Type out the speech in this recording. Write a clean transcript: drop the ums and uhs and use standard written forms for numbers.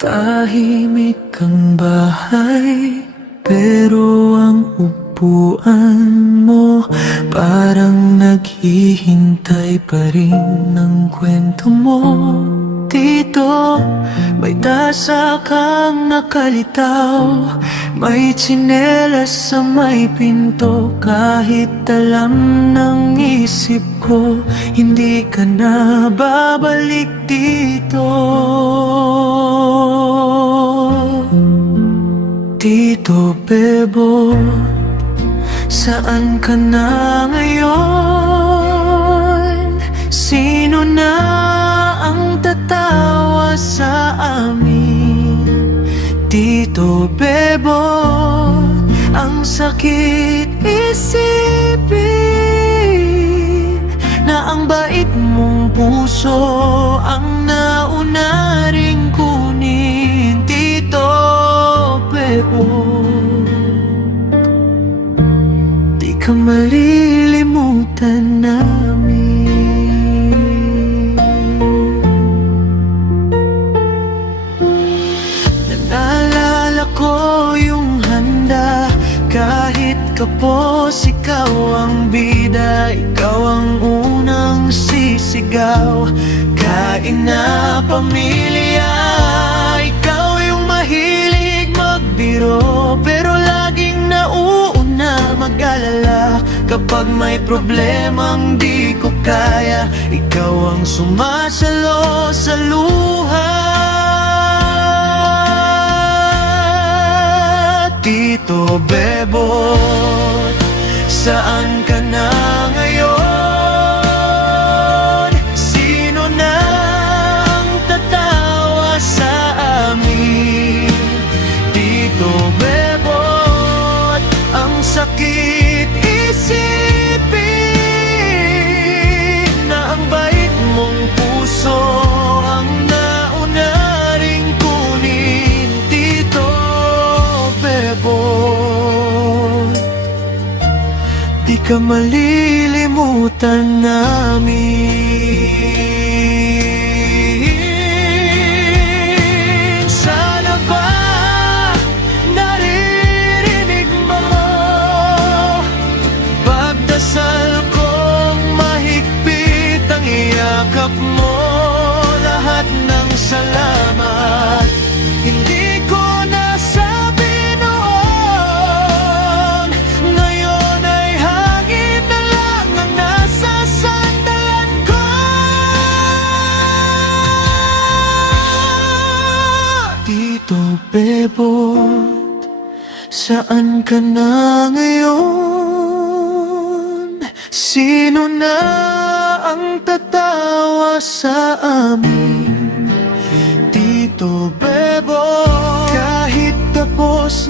Tahimik ang bahay, pero ang upuan mo parang naghihintay pa rin ng kwento mo. Dito, may tasa kang nakalitaw, may tsinelas sa may pinto. Kahit alam ng isip ko, hindi ka na babalik dito. Tito Bebo, saan ka na ngayon? Sino na ang tatawa sa amin? Tito Bebo, ang sakit isipin na ang bait mong puso ang nauna ring kunin. Tito Bebo, di ka malilimutan namin. Naalala ko yung handa, kahit kapos ikaw ang bida, ikaw ang unang sisigaw. Kain na pamilya, ikaw yung mahilig magbiro, pero laging nauuna mag-alala. Kapag may problemang di ko kaya, ikaw ang sumasalo sa luha. Tito Bebo, saan ka na ngayon? Sino na ang tatawa sa amin? Tito Bebo, ang sakit isipin na ang bait mong puso ang nauna ring kunin. Tito Bebo, di ka malilimutan namin. Sana ba naririnig mo pagdasal kong mahigpit ang iyakap mo? Lahat ng salamat hindi ko nasabi noon, ngayon ay hangin na lang ang nasa sandalan ko. Tito Bebo, saan ka na ngayon? Sino na ang tatawa sa amin? Tito Bebo, kahit tapos